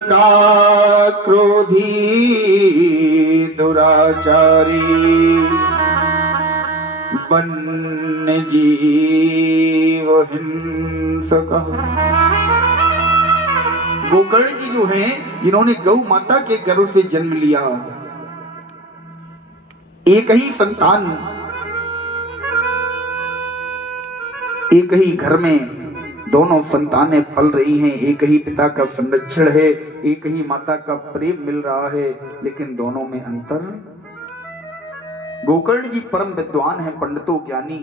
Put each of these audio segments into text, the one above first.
का क्रोधी दुराचारी वन्य जीव हिंसक। गोकर्ण जी जो हैं, जिन्होंने गौ माता के गर्भ से जन्म लिया, एक ही संतान, एक ही घर में दोनों संतानें पल रही हैं, एक ही पिता का संरक्षण है, एक ही माता का प्रेम मिल रहा है, लेकिन दोनों में अंतर। गोकर्ण जी परम विद्वान हैं, पंडितों ज्ञानी,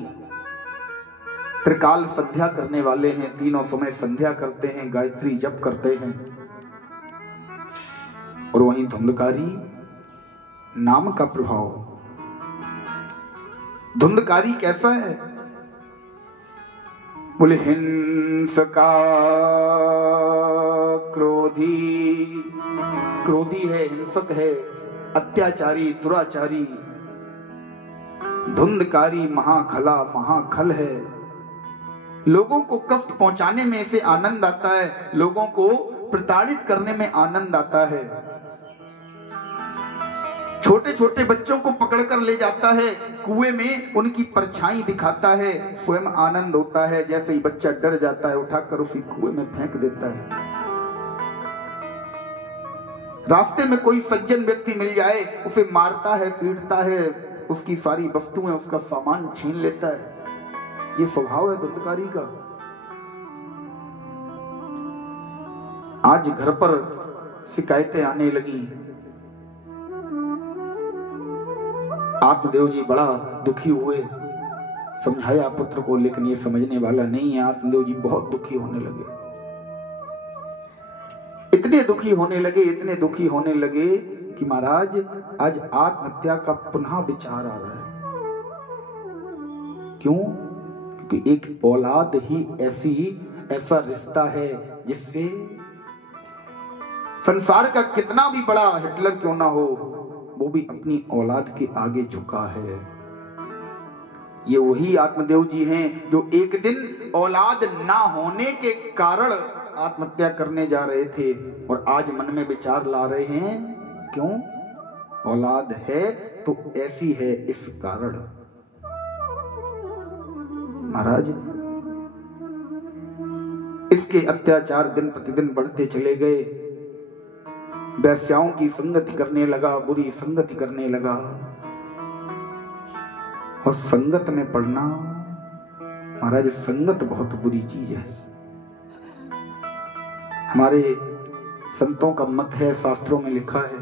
त्रिकाल संध्या करने वाले हैं, तीनों समय संध्या करते हैं, गायत्री जप करते हैं। और वहीं धुंधकारी नाम का प्रभाव। धुंधकारी कैसा है? बोले हिंसका क्रोधी, क्रोधी है, हिंसक है, अत्याचारी, दुराचारी। धुंधकारी महाखला, महाखल है। लोगों को कष्ट पहुंचाने में इसे आनंद आता है, लोगों को प्रताड़ित करने में आनंद आता है। छोटे छोटे बच्चों को पकड़कर ले जाता है, कुएं में उनकी परछाई दिखाता है, स्वयं आनंद होता है। जैसे ही बच्चा डर जाता है, उठाकर उसी कुएं में फेंक देता है। रास्ते में कोई सज्जन व्यक्ति मिल जाए, उसे मारता है, पीटता है, उसकी सारी वस्तुएं, उसका सामान छीन लेता है। ये स्वभाव है धुंधकारी का। आज घर पर शिकायतें आने लगी। आत्मदेव जी बड़ा दुखी हुए, समझाया पुत्र को, लेकिन ये समझने वाला नहीं है। आत्मदेव जी बहुत दुखी होने लगे, इतने दुखी होने लगे, इतने दुखी होने लगे कि महाराज आज आत्महत्या का पुनः विचार आ रहा है। क्यों? क्योंकि एक औलाद ही ऐसा रिश्ता है जिससे संसार का कितना भी बड़ा हिटलर क्यों ना हो, वो भी अपनी औलाद के आगे झुका है। ये वही आत्मदेव जी हैं जो एक दिन औलाद ना होने के कारण आत्महत्या करने जा रहे थे, और आज मन में विचार ला रहे हैं। क्यों? औलाद है तो ऐसी है इस कारण। महाराज इसके अत्याचार दिन प्रतिदिन बढ़ते चले गए। वैश्याओं की संगति करने लगा, बुरी संगति करने लगा। और संगत में पड़ना, महाराज संगत बहुत बुरी चीज है। हमारे संतों का मत है, शास्त्रों में लिखा है,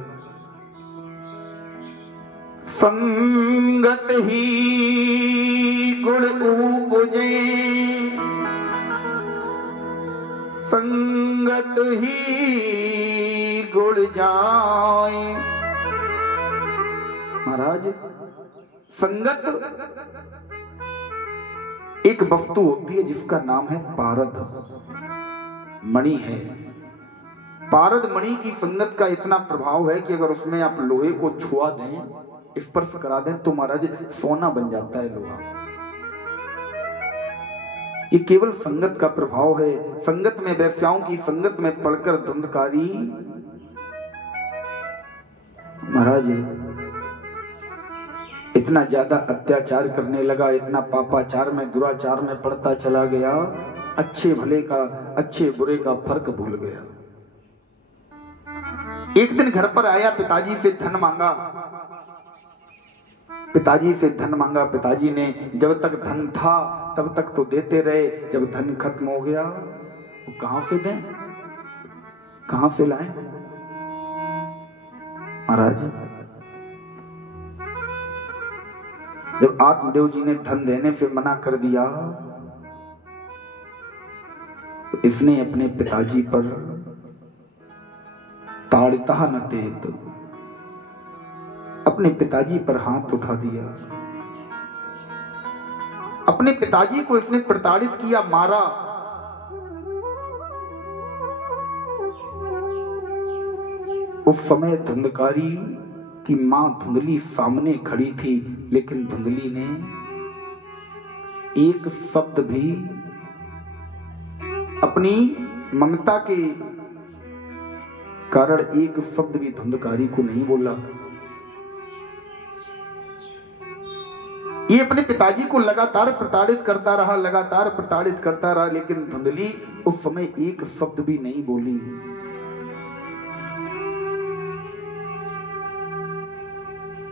संगत ही गुण उपजे, संगत ही गुण जाए। महाराज संगत एक वस्तु होती है जिसका नाम है पारद मणि है। पारद मणि की संगत का इतना प्रभाव है कि अगर उसमें आप लोहे को छुआ दें, स्पर्श करा दें, तो महाराज सोना बन जाता है लोहा। ये केवल संगत का प्रभाव है। संगत में, वैश्याओं की संगत में पड़कर धुंधकारी महाराज इतना ज्यादा अत्याचार करने लगा, इतना पापाचार में, दुराचार में पड़ता चला गया, अच्छे भले का, अच्छे बुरे का फर्क भूल गया। एक दिन घर पर आया, पिताजी से धन मांगा। पिताजी से धन मांगा, पिताजी ने जब तक धन था तब तक तो देते रहे, जब धन खत्म हो गया वो कहां से दें, कहां से लाएं? महाराज जब आत्मदेव जी ने धन देने से मना कर दिया, तो इसने अपने पिताजी पर ताड़िता न तेत, अपने पिताजी पर हाथ उठा दिया। अपने पिताजी को इसने प्रताड़ित किया, मारा। उस समय धुंधकारी की मां धुंधली सामने खड़ी थी, लेकिन धुंधली ने एक शब्द भी अपनी ममता के कारण एक शब्द भी धुंधकारी को नहीं बोला। ये अपने पिताजी को लगातार प्रताड़ित करता रहा, लगातार प्रताड़ित करता रहा, लेकिन धुंधली उस समय एक शब्द भी नहीं बोली।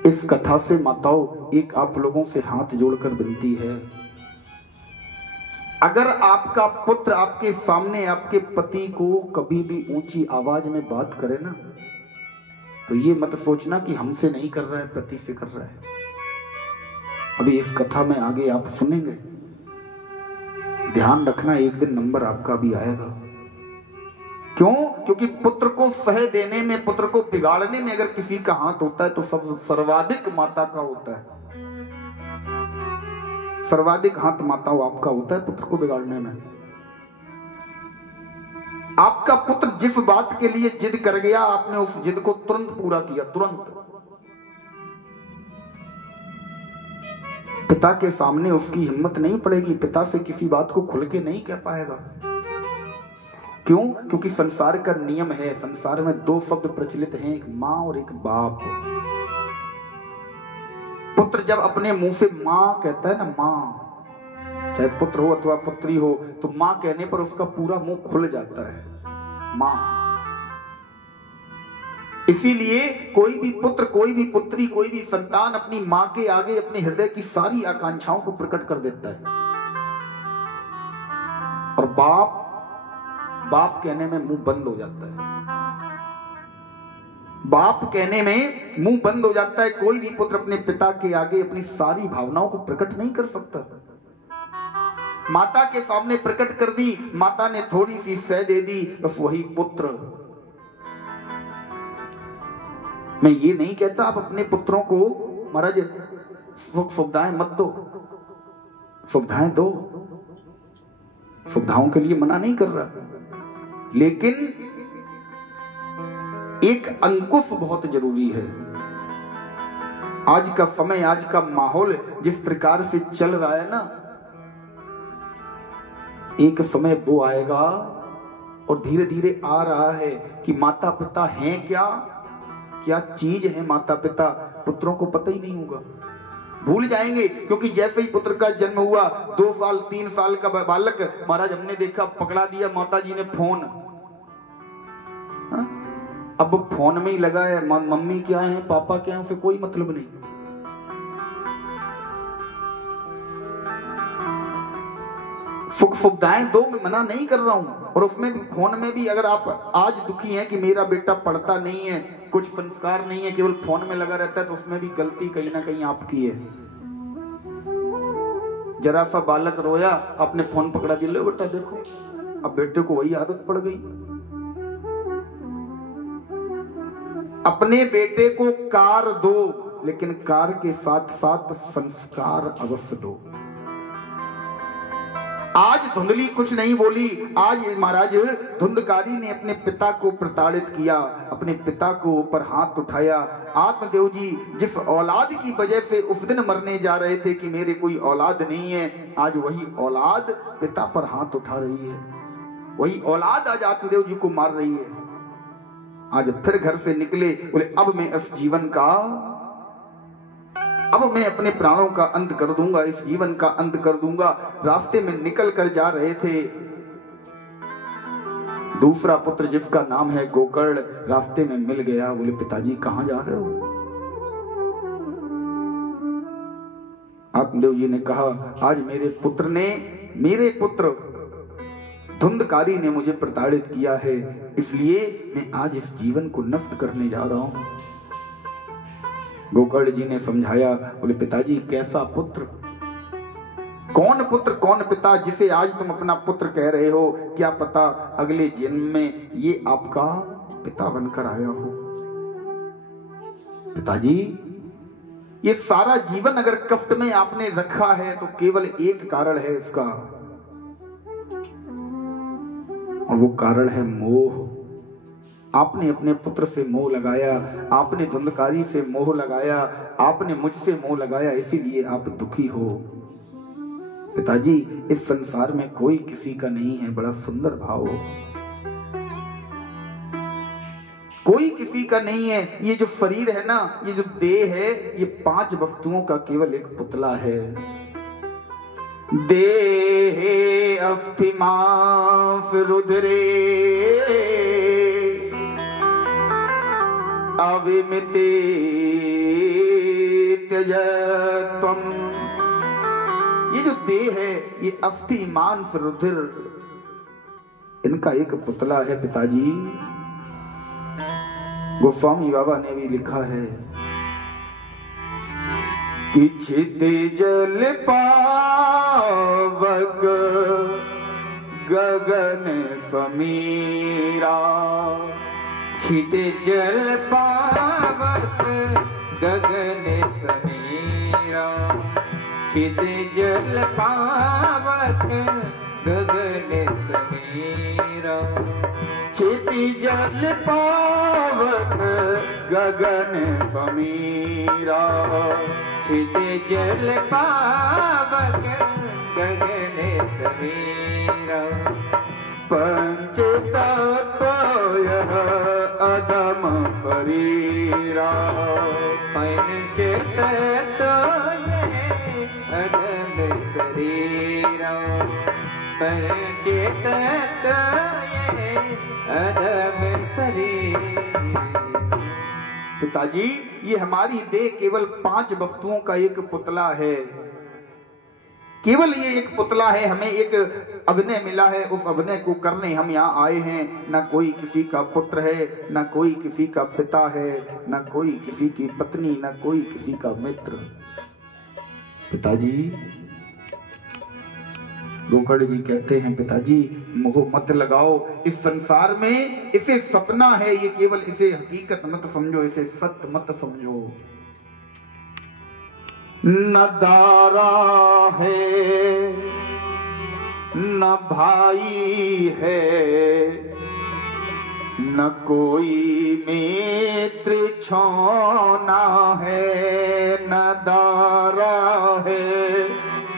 इस कथा से माताओं एक आप लोगों से हाथ जोड़कर विनती है, अगर आपका पुत्र आपके सामने आपके पति को कभी भी ऊंची आवाज में बात करे ना, तो ये मत सोचना कि हमसे नहीं कर रहा है, पति से कर रहा है। अभी इस कथा में आगे आप सुनेंगे, ध्यान रखना, एक दिन नंबर आपका भी आएगा। क्यों? क्योंकि पुत्र को सह देने में, पुत्र को बिगाड़ने में अगर किसी का हाथ होता है तो सब सर्वाधिक माता का होता है। सर्वाधिक हाथ माताओं आपका होता है पुत्र को बिगाड़ने में। आपका पुत्र जिस बात के लिए जिद कर गया, आपने उस जिद को तुरंत पूरा किया, तुरंत। पिता के सामने उसकी हिम्मत नहीं पड़ेगी, पिता से किसी बात को खुल के नहीं कह पाएगा। क्यों? क्योंकि संसार का नियम है, संसार में दो शब्द प्रचलित हैं, एक मां और एक बाप। पुत्र जब अपने मुंह से मां कहता है ना, मां, चाहे पुत्र हो अथवा पुत्री हो, तो मां कहने पर उसका पूरा मुंह खुल जाता है, मां। इसीलिए कोई भी पुत्र, कोई भी पुत्री, कोई भी संतान अपनी मां के आगे अपने हृदय की सारी आकांक्षाओं को प्रकट कर देता है। और बाप कहने में मुंह बंद हो जाता है, बाप कहने में मुंह बंद हो जाता है। कोई भी पुत्र अपने पिता के आगे अपनी सारी भावनाओं को प्रकट नहीं कर सकता। माता के सामने प्रकट कर दी, माता ने थोड़ी सी सह दे दी, बस वही पुत्र। मैं ये नहीं कहता आप अपने पुत्रों को महाराज सुख सुविधाएं मत दो, सुविधाएं दो, सुविधाओं के लिए मना नहीं कर रहा, लेकिन एक अंकुश बहुत जरूरी है। आज का समय, आज का माहौल जिस प्रकार से चल रहा है ना, एक समय वो आएगा और धीरे धीरे आ रहा है कि माता पिता हैं क्या चीज है माता पिता, पुत्रों को पता ही नहीं होगा, भूल जाएंगे। क्योंकि जैसे ही पुत्र का जन्म हुआ, 2 साल 3 साल का बालक, महाराज हमने देखा, पकड़ा दिया माता जी ने फोन। हा? अब फोन में ही लगा है, मम्मी क्या है, पापा क्या है, उसे कोई मतलब नहीं। सुख सुविधाएं दो, मैं मना नहीं कर रहा हूं, और उसमें भी, फोन में भी अगर आप आज दुखी हैं कि मेरा बेटा पढ़ता नहीं है, कुछ संस्कार नहीं है, केवल फोन में लगा रहता है, तो उसमें भी गलती कहीं ना कहीं आपकी है। जरा सा बालक रोया, आपने फोन पकड़ा दिया, लो बेटा देखो, अब बेटे को वही आदत पड़ गई। अपने बेटे को कार दो, लेकिन कार के साथ साथ संस्कार अवश्य दो। आज धुंधली कुछ नहीं बोली, आज महाराज धुंधकारी ने अपने पिता को प्रताड़ित किया, अपने पिता को ऊपर हाथ उठाया। आत्मदेव जी जिस औलाद की वजह से उस दिन मरने जा रहे थे कि मेरे कोई औलाद नहीं है, आज वही औलाद पिता पर हाथ उठा रही है, वही औलाद आज आत्मदेव जी को मार रही है। आज फिर घर से निकले, बोले अब मैं इस जीवन का, अब मैं अपने प्राणों का अंत कर दूंगा, इस जीवन का अंत कर दूंगा। रास्ते में निकल कर जा रहे थे, दूसरा पुत्र जिसका नाम है गोकर्ण रास्ते में मिल गया। बोले पिताजी कहां जा रहे हो? आत्मदेव जी ने कहा, आज मेरे पुत्र धुंधकारी ने मुझे प्रताड़ित किया है, इसलिए मैं आज इस जीवन को नष्ट करने जा रहा हूं। गोकर्ण जी ने समझाया, बोले पिताजी कैसा पुत्र, कौन पुत्र कौन पिता जिसे आज तुम अपना पुत्र कह रहे हो, क्या पता अगले जन्म में ये आपका पिता बनकर आया हो। पिताजी ये सारा जीवन अगर कष्ट में आपने रखा है तो केवल एक कारण है इसका, और वो कारण है मोह। आपने अपने पुत्र से मोह लगाया, आपने धुंधकारी से मोह लगाया, आपने मुझसे मोह लगाया, इसीलिए आप दुखी हो। पिताजी इस संसार में कोई किसी का नहीं है, बड़ा सुंदर भाव। कोई किसी का नहीं है। ये जो शरीर है ना, ये जो देह है, ये 5 वस्तुओं का केवल एक पुतला है। देहे अस्थि मांस रुधिरे अविमिते त्यजत्वम्। ये जो देह है, ये अस्थि मांस रुधिर, इनका एक पुतला है पिताजी। गोस्वामी बाबा ने भी लिखा है कि क्षितिजल पावक गगन समीरा। क्षितिजल पावक गगन समीरा। क्षितिजल पावक गगन समीरा। क्षितिजल पावक गगन समीरा। क्षितिजल पावक गगन समीरा। पंच तत्व यह अदम शरीरा। पंच तत्व यह अदम शरीरा। पंच तत्व अदम शरीर। पिताजी, ये हमारी देह केवल 5 वस्तुओं का एक पुतला है। केवल ये एक पुतला है। हमें एक अभिनय मिला है, उस अभिनय को करने हम यहाँ आए हैं। ना कोई किसी का पुत्र है, ना कोई किसी का पिता है, ना कोई किसी की पत्नी, ना कोई किसी का मित्र। पिताजी, गोकर्ण जी कहते हैं, पिताजी मोह मत लगाओ इस संसार में। इसे सपना है, ये केवल इसे हकीकत मत समझो, इसे सत्य मत समझो। न दारा है न भाई है, न कोई मित्र छोना है। न दारा है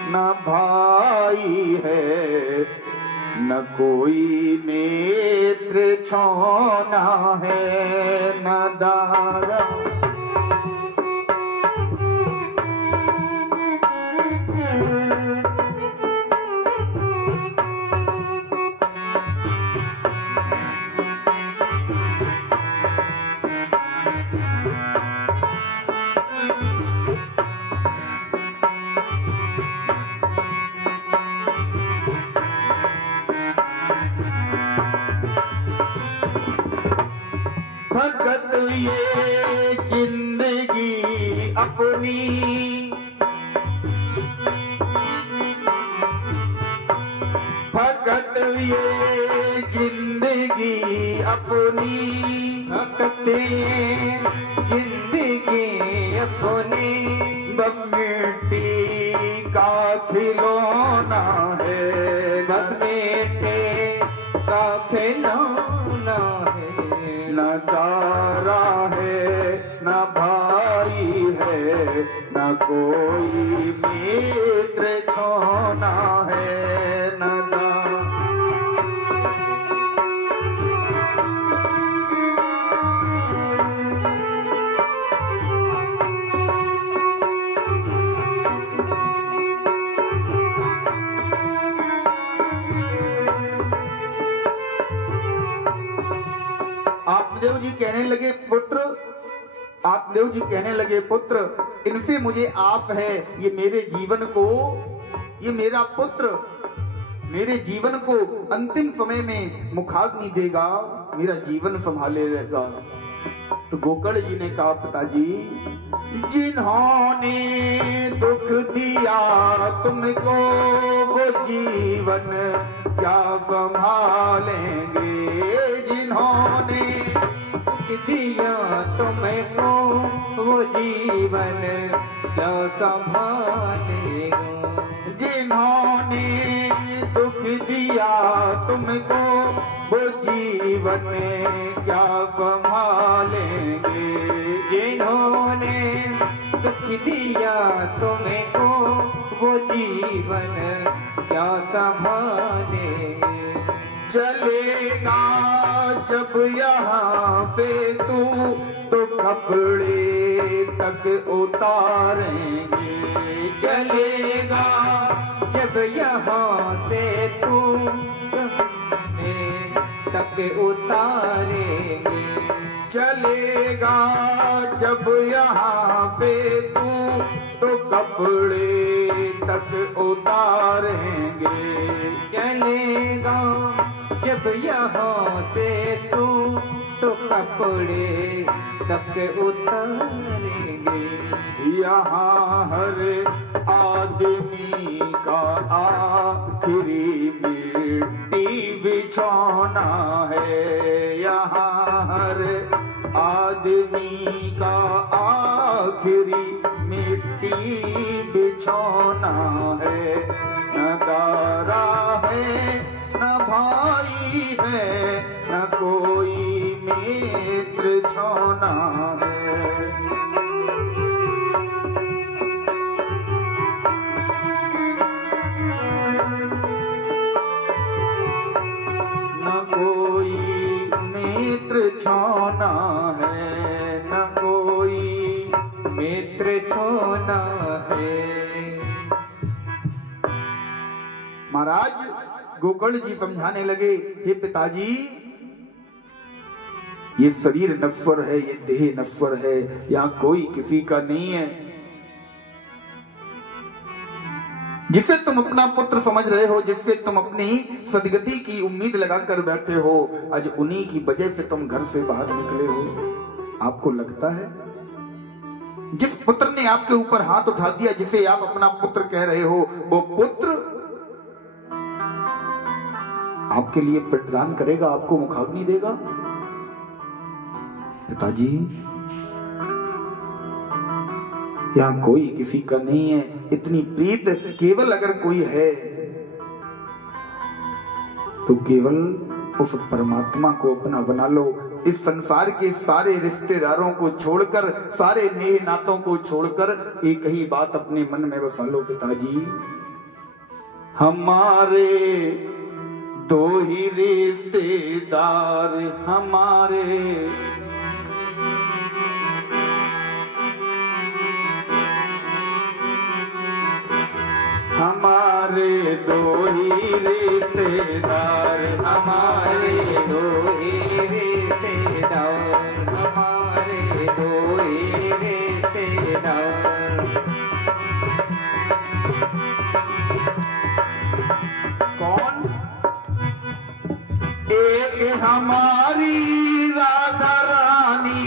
न भाई है, न कोई मित्र छोना है। न दारा फकत ये जिंदगी अपनी, फकत ये जिंदगी अपनी। फकत ये जिंदगी अपनी। बस मिट्टी का खिलौना है। बस मिट्टी का खिलौना है। न दारा है न भाई है, न कोई मित्र छोना है। न आत्मदेव जी कहने लगे, पुत्र, आत्मदेव जी कहने लगे, पुत्र, इनसे मुझे आस है, ये मेरे जीवन को, ये मेरा पुत्र मेरे जीवन को अंतिम समय में मुखाग्नि देगा, मेरा जीवन संभालेगा। तो गोकर्ण जी ने कहा, पिताजी, जिन्होंने दुख दिया तुमको वो जीवन क्या संभालेंगे। जिन्होंने दिया तुमको वो जीवन क्या संभालेगा। जिन्होंने दुख दिया तुमको वो जीवन क्या संभालेंगे। जिन्होंने दुख दिया तुमको वो जीवन क्या संभालेंगे। चलेगा जब या यहाँ से तू तो कपड़े तक उतारेंगे। चलेगा जब यहाँ से तू तक उतारेंगे। चलेगा जब यहाँ से तू तो कपड़े तक उतारेंगे। चलेगा जब यहाँ से तू तो कपड़े तक उतारेंगे। यहाँ हर आदमी का आखिरी मिट्टी बिछौना है। यहाँ हर आदमी का आखिरी मिट्टी बिछौना है। न दारा है न भाई है न कोई मित्र छोना है। न कोई मित्र छोना है न कोई मित्र छोना है। महाराज गोकर्ण जी समझाने लगे, हे पिताजी, ये शरीर नश्वर है, ये देह नश्वर है, यहाँ कोई किसी का नहीं है। जिसे तुम अपना पुत्र समझ रहे हो, जिससे तुम अपनी सदगति की उम्मीद लगाकर बैठे हो, आज उन्हीं की वजह से तुम घर से बाहर निकले हो। आपको लगता है जिस पुत्र ने आपके ऊपर हाथ उठा दिया, जिसे आप अपना पुत्र कह रहे हो, वो पुत्र आपके लिए पिंडदान करेगा, आपको मुखाग्नि देगा? पिताजी, यहां कोई किसी का नहीं है। इतनी प्रीत केवल अगर कोई है तो केवल उस परमात्मा को अपना बना लो। इस संसार के सारे रिश्तेदारों को छोड़कर, सारे नेह नातों को छोड़कर एक ही बात अपने मन में बसा लो, पिताजी, हमारे दो ही रिश्तेदार, हमारे दो ही रिश्तेदार, हमारे दो ही रिश्तेदार, हमारे दो ही रिश्तेदार। कौन? एक हमारी राधा रानी,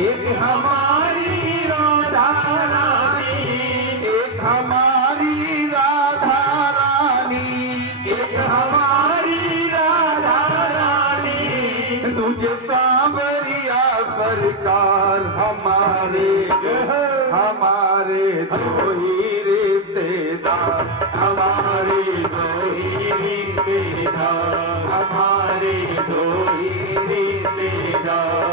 एक हमारी राधा रानी, एक हमारी राधा रानी, एक हमारी राधा रानी। तुझे सांवरिया सरकार, हमारे दो ही रिश्तेदार, हमारे दो ही रिश्तेदार, हमारे दो ही रिश्तेदार।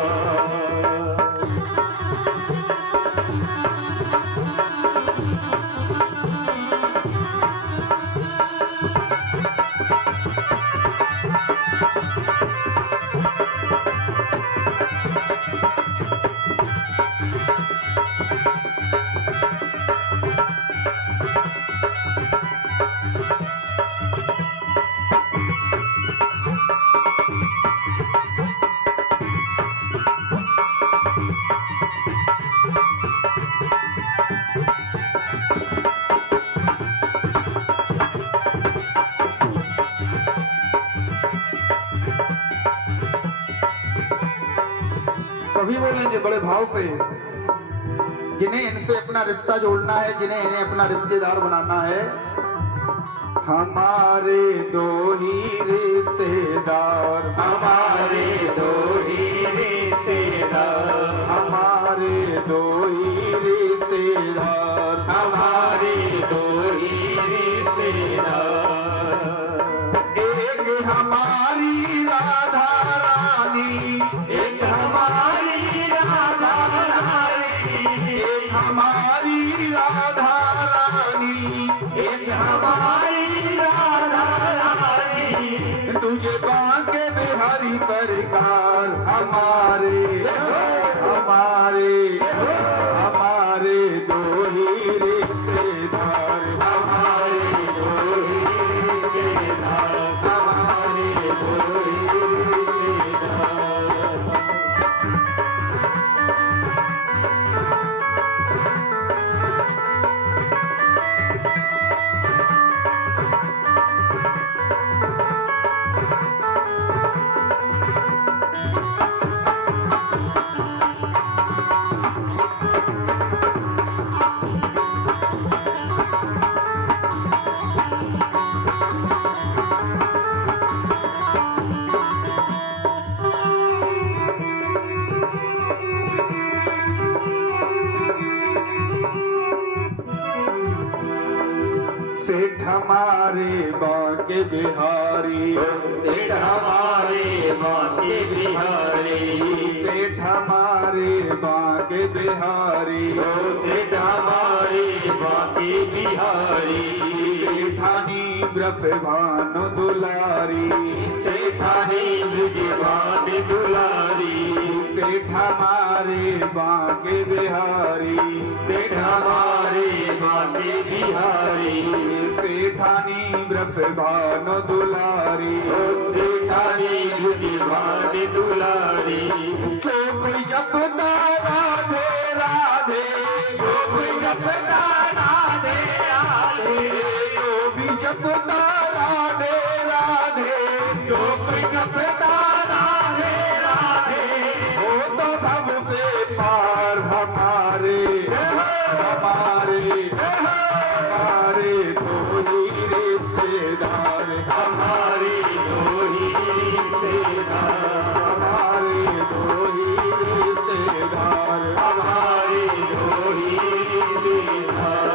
सभी बोलेंगे बड़े भाव से, जिन्हें इनसे अपना रिश्ता जोड़ना है, जिन्हें इन्हें अपना रिश्तेदार बनाना है। हमारे दो ही रिश्तेदार, हमारे दो ही रिश्तेदार, हमारे दो ही रिश्तेदार, हमारे दो ही रिश्तेदार। एक हमारी राधा रानी, एक हमारी राधा रानी, एक हमारी राधा रानी, एक हमारी राधा रानी। तुझे बांके बिहारी सरकार, हमारे हमारे दो ही रिश्तेदार, हमारे दो ही रिश्तेदार, हमारे दो ही रिश्तेदार। सेठ हमारे बांके बिहारी, सेठ हमारे बांके बिहारी, सेठ हमारे बांके बिहारी, सेठ हमारे बांके बिहारी, सेठानी ब्रजभानु दुलारी, सेठानी ब्रजभानु दुलारी, सेठ हमारे बांके बिहारी, सेठ हमारे बांके बिहारी, सेठानी ब्रजभानु दुलारी, सेठानी ब्रजभानु दुलारी। जो कोई जपता राधे राधे, जो कोई जपता राधे राधे, जो भी जपता राधे राधे, जो कोई जपता राधे राधे, वो तो भव से पार हमारे हमारे हमारे दो ही रिश्तेदार, हमारे दो ही रिश्तेदार, हमारे दो ही रिश्तेदार, हमारे दो ही रिश्तेदार।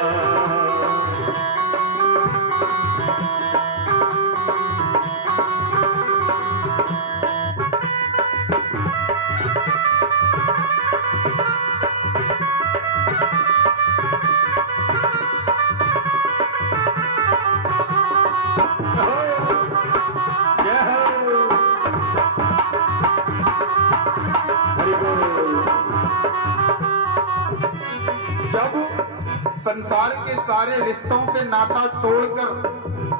जब संसार के सारे रिश्तों से नाता तोड़कर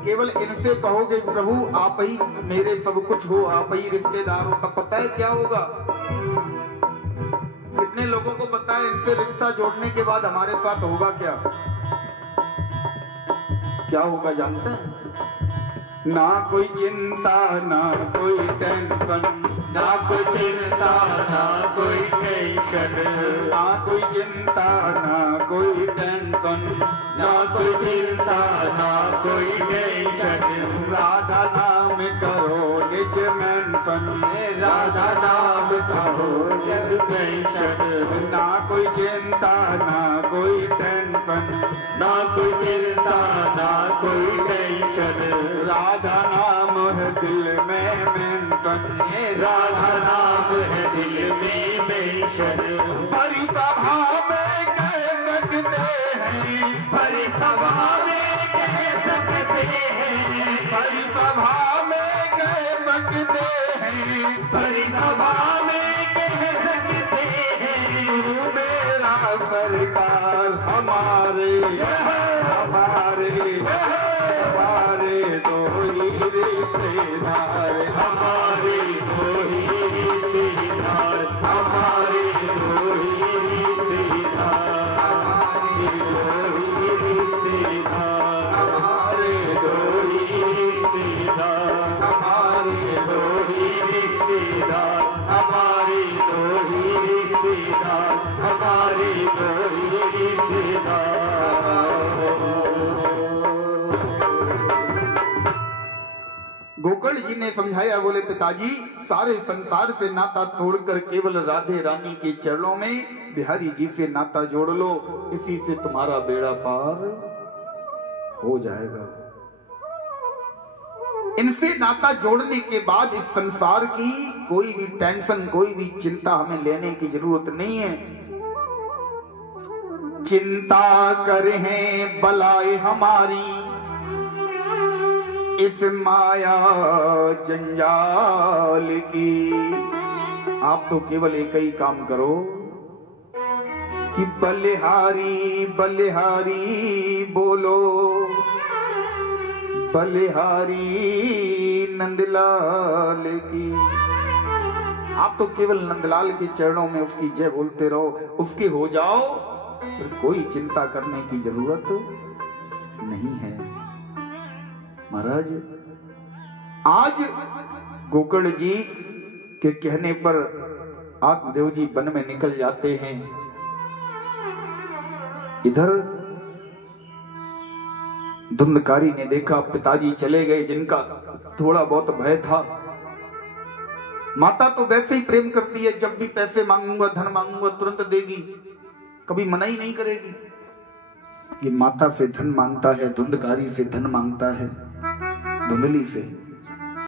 केवल इनसे कहोगे प्रभु आप ही मेरे सब कुछ हो, आप ही रिश्तेदार हो, तब पता है क्या होगा? कितने लोगों को पता है इनसे रिश्ता जोड़ने के बाद हमारे साथ होगा क्या? क्या होगा जानते हैं? ना कोई चिंता ना कोई टेंशन, ना कोई चिंता ना कोई टेंशन, ना कोई चिंता ना कोई टेंशन, ना कोई चिंता ना कोई टेंशन। राधा नाम करो निज मेंशन, राधा नाम कहो जब पेंशन, ना कोई चिंता ना कोई टेंशन, ना कोई चिंता ना कोई टेंशन। राधा नाम है दिल में मेंशन, राधा नाम है दिल में मेंशन। भरी सभा में कह सकते हैं, भरी सभा में कह सकते हैं, भरी सभा में कह सकते हैं, भरी सभा में कह सकते हैं। तू मेरा सरकार हमारे हमारे हमारे दो ही रिश्तेदार, हमारे दो ही रिश्तेदार, हमारे दो ही रिश्तेदार, हमारे दो ही रिश्तेदार, हमारे दो ही रिश्तेदार, हमारे दो ही रिश्तेदार, हमारे दो ही रिश्तेदार, हमारे दो ही रिश्तेदार। गोकर्ण जी ने समझाया, बोले पिताजी सारे संसार से नाता तोड़कर केवल राधे रानी के चरणों में बिहारी जी से नाता जोड़ लो, इसी से तुम्हारा बेड़ा पार हो जाएगा। इनसे नाता जोड़ने के बाद इस संसार की कोई भी टेंशन, कोई भी चिंता हमें लेने की जरूरत नहीं है। चिंता करें बलाए हमारी इस माया जंजाल की, आप तो केवल एक ही काम करो, कि बलिहारी बलिहारी बोलो, बलिहारी नंदलाल की। आप तो केवल नंदलाल के चरणों में उसकी जय बोलते रहो, उसके हो जाओ, फिर कोई चिंता करने की जरूरत नहीं है। महाराज आज गोकर्ण जी के कहने पर आत्मदेव जी वन में निकल जाते हैं। इधर धुंधकारी ने देखा पिताजी चले गए, जिनका थोड़ा बहुत भय था। माता तो वैसे ही प्रेम करती है, जब भी पैसे मांगूंगा धन मांगूंगा तुरंत देगी, कभी मना ही नहीं करेगी। ये माता से धन मांगता है, धुंधकारी से धन मांगता है, धुंधली से।